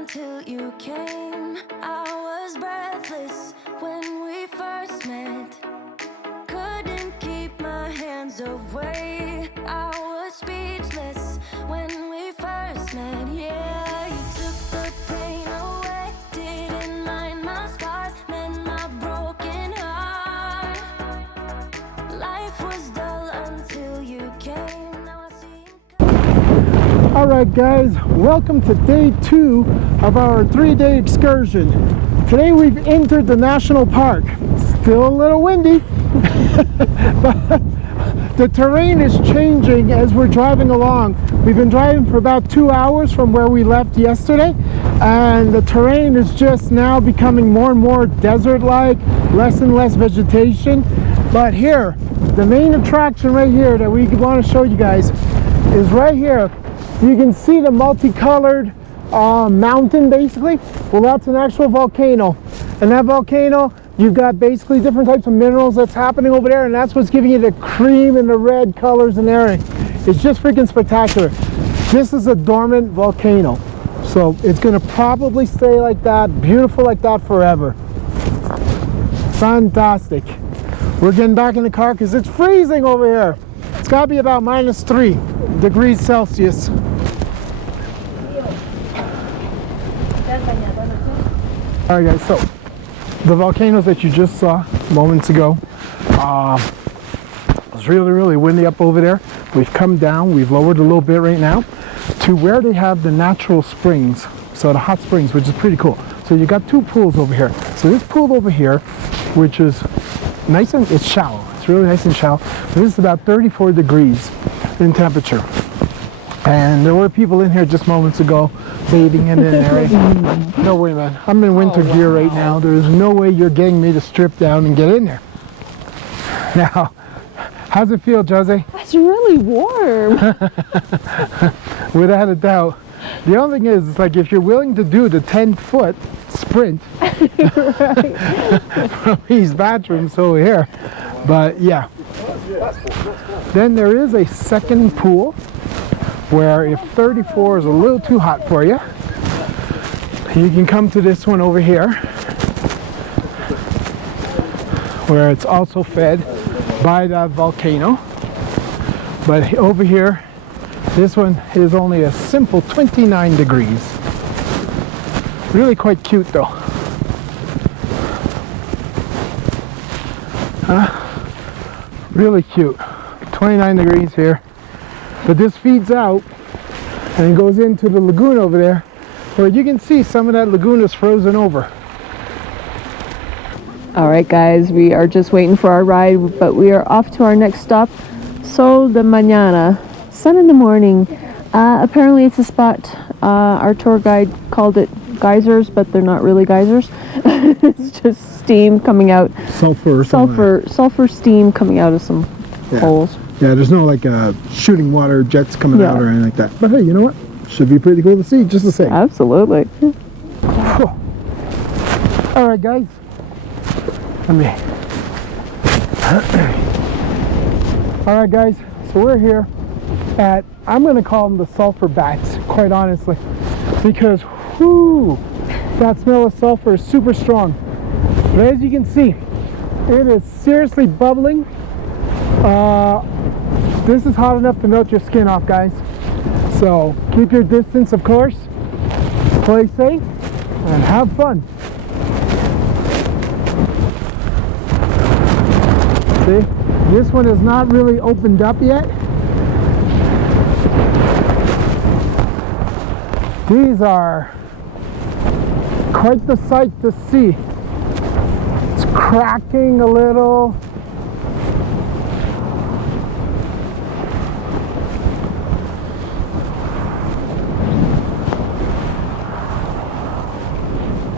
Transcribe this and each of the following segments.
until you came. I was breathless when we first met. Couldn't keep my hands away. I was speechless when we first met. Yeah, you took the pain away. Didn't mind my scars, mend my broken heart. Life was dull until you came. Now I see. Alright guys, welcome to day 2 of our 3-day excursion. Today we've entered the national park. Still a little windy, but the terrain is changing as we're driving along. We've been driving for about 2 hours from where we left yesterday, and the terrain is just now becoming more and more desert-like, less and less vegetation. But here, the main attraction right here that we want to show you guys is right here. You can see the multicolored mountain basically. Well, that's an actual volcano, and that volcano, you've got basically different types of minerals that's happening over there, and that's what's giving you the cream and the red colors and everything. It's just freaking spectacular. This is a dormant volcano, so it's going to probably stay like that, beautiful like that forever. Fantastic. We're getting back in the car because it's freezing over here. It's got to be about -3 degrees Celsius. Alright guys, so the volcanoes that you just saw moments ago, it was really windy up over there. We've come down, we've lowered a little bit right now to where they have the natural springs, so the hot springs, which is pretty cool. So you got 2 pools over here. So this pool over here, which is nice and it's shallow, it's really nice and shallow. This is about 34 degrees in temperature, and there were people in here just moments ago bathing in an area. No way, man. I'm in winter gear right now. There's no way you're getting me to strip down and get in there. Now, how's it feel, Jose? It's really warm. Without a doubt. The only thing is, it's like if you're willing to do the 10-foot sprint from these bathrooms over here. But yeah. Then there is a second pool where if 34 is a little too hot for you, you can come to this one over here where it's also fed by that volcano. But over here, this one is only a simple 29 degrees. Really quite cute though. Really cute. 29 degrees here. But this feeds out and it goes into the lagoon over there, where you can see some of that lagoon is frozen over. Alright guys, we are just waiting for our ride, but we are off to our next stop, Sol de Mañana, sun in the morning. Apparently it's a spot, our tour guide called it geysers, but they're not really geysers. It's just steam coming out. Sulfur steam coming out of some holes. Yeah, there's no like shooting water jets coming out or anything like that. But hey, you know what? Should be pretty cool to see, just the same. Absolutely. All right, guys. All right, guys. So we're here at, I'm going to call them the sulfur bats, quite honestly, because whoo, that smell of sulfur is super strong. But as you can see, it is seriously bubbling. This is hot enough to melt your skin off, guys. So keep your distance, of course. Play safe and have fun. See, this one is not really opened up yet. These are quite the sight to see. It's cracking a little.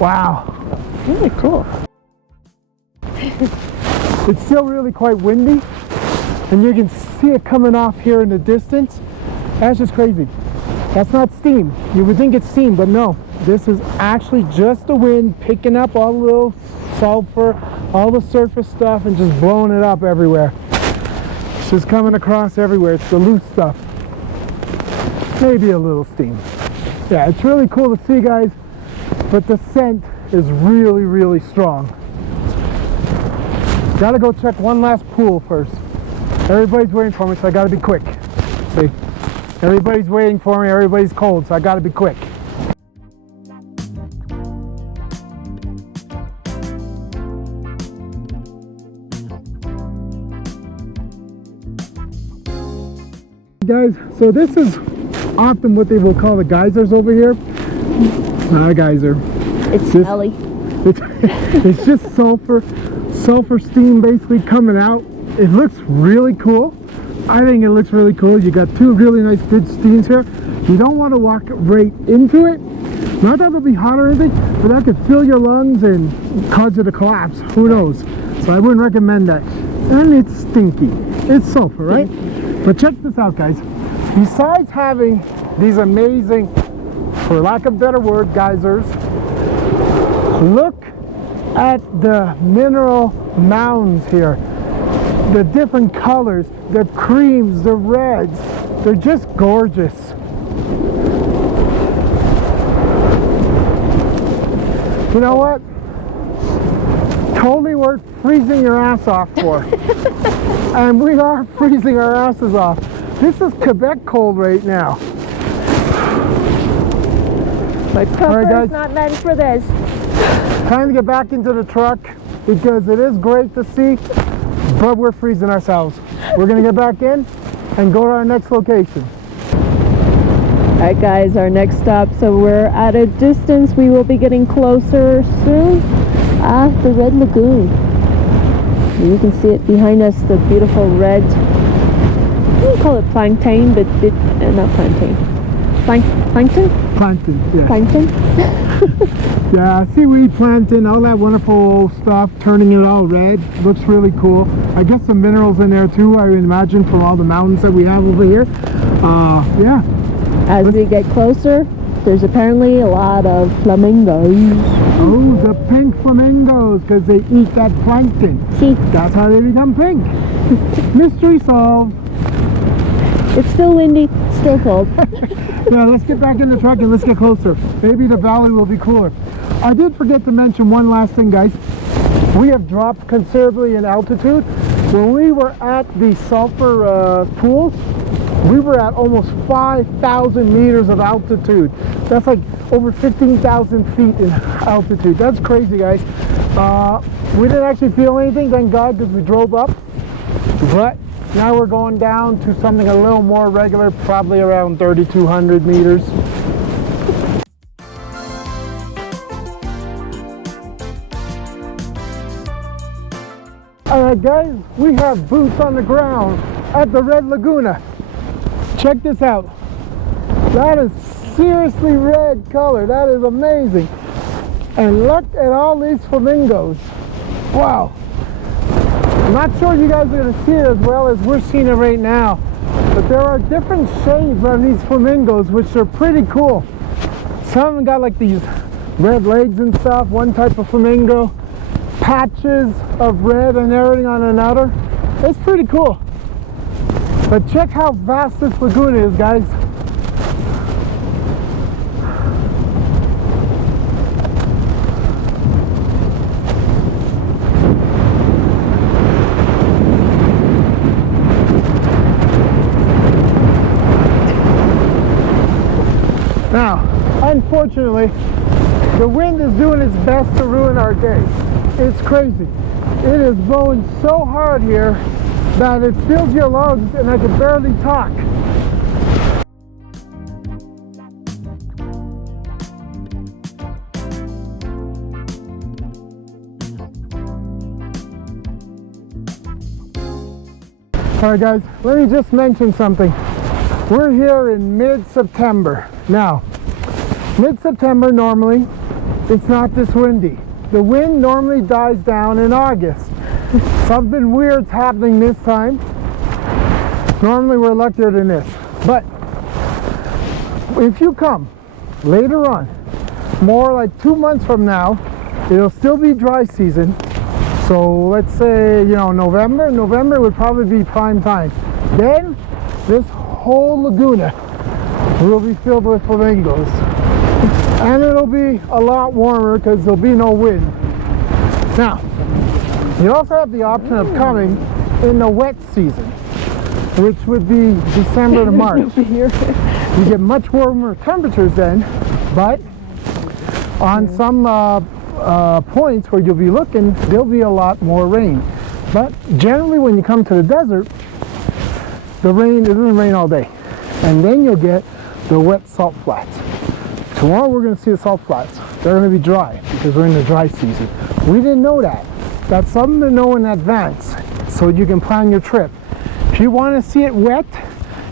Wow. Really cool. It's still really quite windy, and you can see it coming off here in the distance. That's just crazy. That's not steam. You would think it's steam, but no. This is actually just the wind picking up all the little sulfur, all the surface stuff, and just blowing it up everywhere. It's just coming across everywhere. It's the loose stuff. Maybe a little steam. Yeah, it's really cool to see, guys. but the scent is really, really strong. Gotta go check one last pool first. Everybody's waiting for me, so I gotta be quick. See? Everybody's waiting for me, everybody's cold, so I gotta be quick. Guys, so this is often what they will call the geysers over here. Not a geyser. It's smelly. It's just sulfur steam basically coming out. It looks really cool. I think it looks really cool. You got two really nice good steams here. You don't want to walk right into it. Not that it'll be hot or anything, but that could fill your lungs and cause you to collapse. Who knows? So I wouldn't recommend that. And it's stinky. It's sulfur, right? But check this out, guys. Besides having these amazing, for lack of a better word, geysers, look at the mineral mounds here. The different colors, the creams, the reds, they're just gorgeous. You know what? Totally worth freezing your ass off for. And we are freezing our asses off. This is Quebec cold right now. My puffer is not meant for this. Time to get back into the truck because it is great to see, but we're freezing ourselves. We're gonna get back in and go to our next location. Alright guys, our next stop, so we're at a distance, we will be getting closer soon at the Red Lagoon. You can see it behind us, the beautiful red, we call it plantain, but not plantain. Plankton? Plankton, yeah. Plankton? Yeah, seaweed, plankton, all that wonderful stuff, turning it all red. Looks really cool. I guess some minerals in there too, I would imagine, from all the mountains that we have over here. Yeah. As we get closer, there's apparently a lot of flamingos. Oh, the pink flamingos, because they eat that plankton. See? That's how they become pink. Mystery solved. It's still windy, still cold. Yeah, let's get back in the truck and let's get closer. Maybe the valley will be cooler. I did forget to mention one last thing, guys. We have dropped considerably in altitude. When we were at the sulfur pools, we were at almost 5,000 meters of altitude. That's like over 15,000 feet in altitude. That's crazy, guys. We didn't actually feel anything, thank God, because we drove up. But now we're going down to something a little more regular, probably around 3,200 meters. Alright guys, we have boots on the ground at the Red Laguna. Check this out. That is seriously red color. That is amazing. And look at all these flamingos. Wow. I'm not sure you guys are going to see it as well as we're seeing it right now. But there are different shades on these flamingos, which are pretty cool. Some of them got like these red legs and stuff, one type of flamingo. Patches of red and everything on another. It's pretty cool. But check how vast this lagoon is, guys. Now, unfortunately, the wind is doing its best to ruin our day. It's crazy. It is blowing so hard here that it fills your lungs and I can barely talk. Alright guys, let me just mention something. We're here in mid-September. Now, mid-September normally, it's not this windy. The wind normally dies down in August. Something weird's happening this time. Normally we're luckier than this. But if you come later on, more like 2 months from now, it'll still be dry season. So let's say, you know, November would probably be prime time. Then this whole Laguna will be filled with flamingos. And it'll be a lot warmer because there'll be no wind. Now, you also have the option of coming in the wet season, which would be December to March. You get much warmer temperatures then, but on some points where you'll be looking, there'll be a lot more rain. But generally when you come to the desert, it doesn't rain all day. And then you'll get the wet salt flats. Tomorrow we're going to see the salt flats. They're going to be dry because we're in the dry season. We didn't know that. That's something to know in advance so you can plan your trip. If you want to see it wet,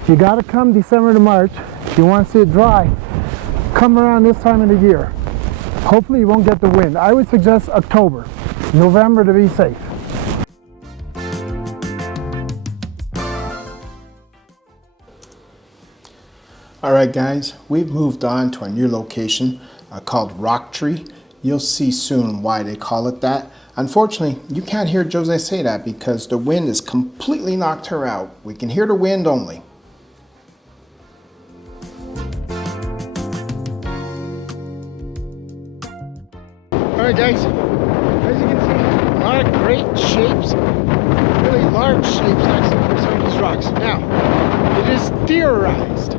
you got to come December to March. If you want to see it dry, come around this time of the year. Hopefully you won't get the wind. I would suggest October, November to be safe. Alright guys, we've moved on to a new location called Rock Tree. You'll see soon why they call it that. Unfortunately, you can't hear Jose say that because the wind has completely knocked her out. We can hear the wind only. Alright guys, as you can see, a lot of great shapes, really large shapes next to some of these rocks. Now, it is theorized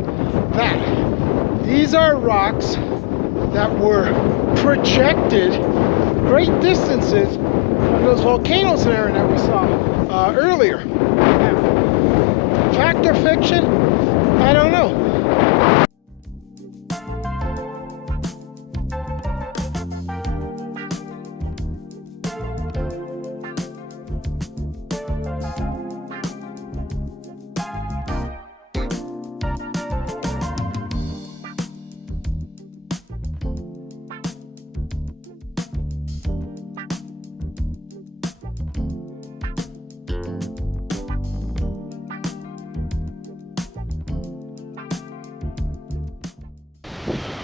that these are rocks that were projected great distances from those volcanoes there that we saw earlier. Now, fact or fiction? I don't know.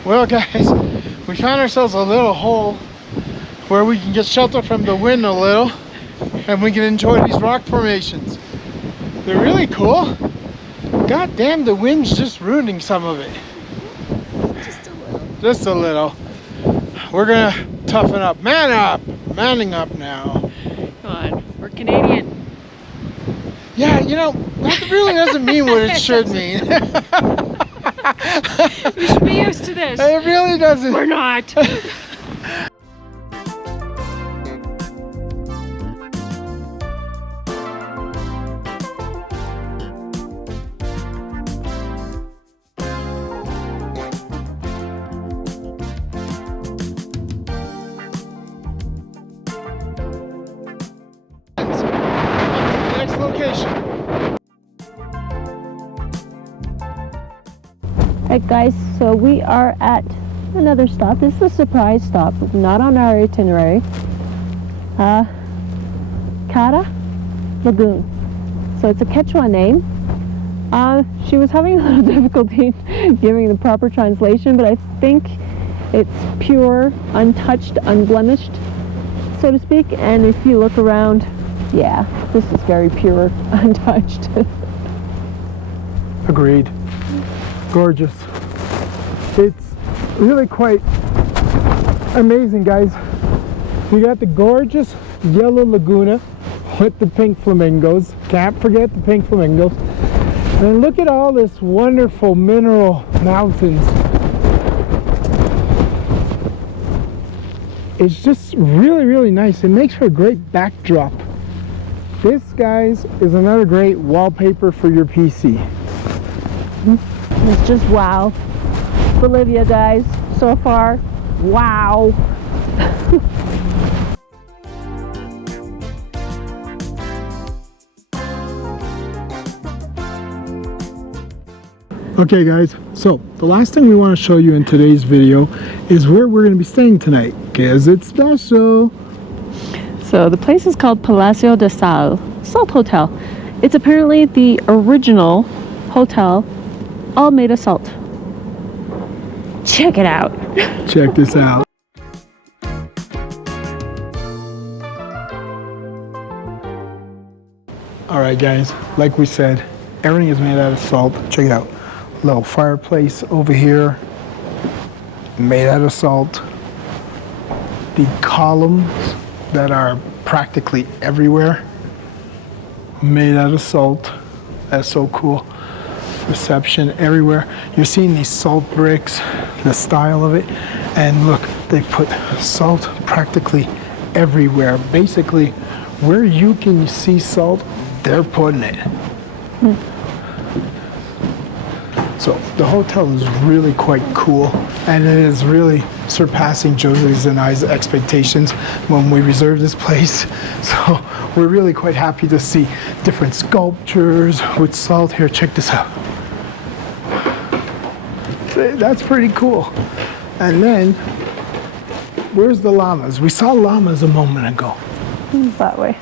Well guys, we found ourselves a little hole where we can get shelter from the wind a little and we can enjoy these rock formations. They're really cool. God damn, the wind's just ruining some of it. Just a little. Just a little. We're gonna toughen up. Man up! Manning up now. Come on, we're Canadian. Yeah, you know, that really doesn't mean what it should mean. You should be used to this. It really doesn't. We're not. Next location. Alright guys, so we are at another stop. This is a surprise stop, not on our itinerary. Lagoon. So it's a Quechua name. She was having a little difficulty giving the proper translation, but I think it's pure, untouched, unblemished, so to speak. And if you look around, yeah, this is very pure, untouched. Agreed. Gorgeous. It's really quite amazing, guys. You got the gorgeous yellow Laguna with the pink flamingos. Can't forget the pink flamingos. And look at all this wonderful mineral mountains. It's just really, really nice. It makes for a great backdrop. This, guys, is another great wallpaper for your PC. It's just wow. Bolivia, guys, so far, wow. Okay guys, so the last thing we want to show you in today's video is where we're going to be staying tonight, because it's special. So the place is called Palacio de Sal, Salt Hotel. It's apparently the original hotel, all made of salt. Check it out. Check this out. Alright guys, like we said, everything is made out of salt. Check it out. Little fireplace over here. made out of salt. The columns that are practically everywhere, made out of salt. That's so cool. Reception everywhere. You're seeing these salt bricks, the style of it. And look, they put salt practically everywhere. Basically, where you can see salt, they're putting it. So the hotel is really quite cool, and it is really surpassing Josie's and I's expectations when we reserved this place. So we're really quite happy to see different sculptures with salt. Here, check this out. That's pretty cool. And then, where's the llamas? We saw llamas a moment ago. That way.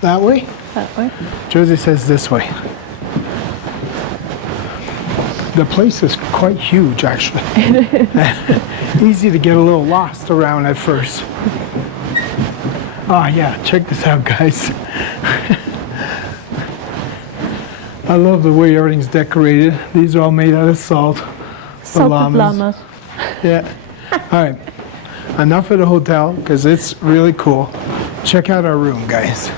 That way? That way. Josie says this way. The place is quite huge, actually. It is. Easy to get a little lost around at first. Oh yeah, check this out, guys. I love the way everything's decorated. These are all made out of salt. Salted llamas. Yeah. All right. Enough of the hotel, because it's really cool. Check out our room, guys.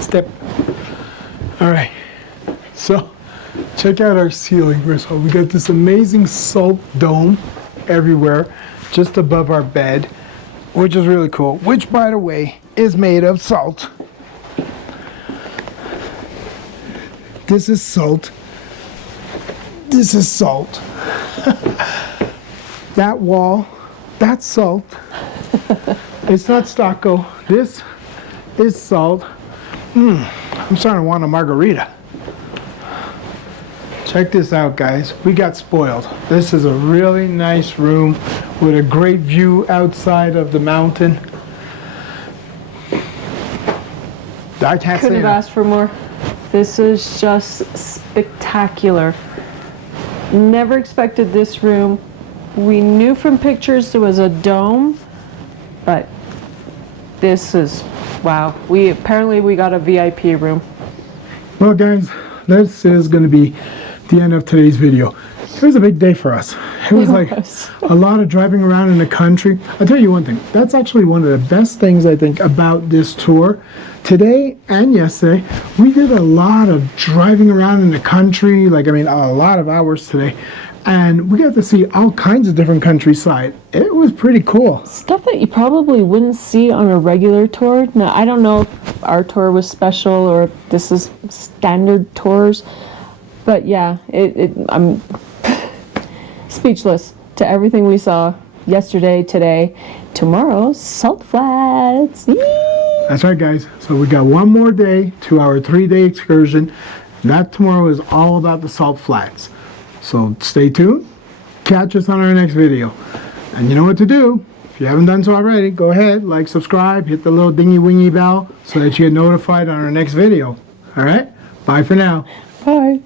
Step. All right. So, check out our ceiling first of all. We got this amazing salt dome everywhere, just above our bed, which is really cool. Which, by the way, is made of salt. This is salt. This is salt. That wall, that's salt. It's not stucco. This is salt. I'm starting to want a margarita. Check this out, guys. We got spoiled. This is a really nice room with a great view outside of the mountain. I can't Couldn't say have asked for more. This is just spectacular. Never expected this room. We knew from pictures there was a dome, but this is, wow. We got a VIP room. Well, guys, this is going to be the end of today's video. It was a big day for us. It was like a lot of driving around in the country. I'll tell you one thing. That's actually one of the best things, I think, about this tour. Today and yesterday, we did a lot of driving around in the country. Like, I mean, a lot of hours today. And we got to see all kinds of different countryside. It was pretty cool. Stuff that you probably wouldn't see on a regular tour. Now, I don't know if our tour was special or if this is standard tours. But yeah, I'm speechless to everything we saw yesterday, today. Tomorrow, Salt Flats. Yee! That's right, guys. So we got one more day to our 3-day excursion. That tomorrow is all about the Salt Flats. So stay tuned. Catch us on our next video. And you know what to do. If you haven't done so already, go ahead, like, subscribe, hit the little dingy-wingy bell so that you get notified on our next video. All right? Bye for now. Bye.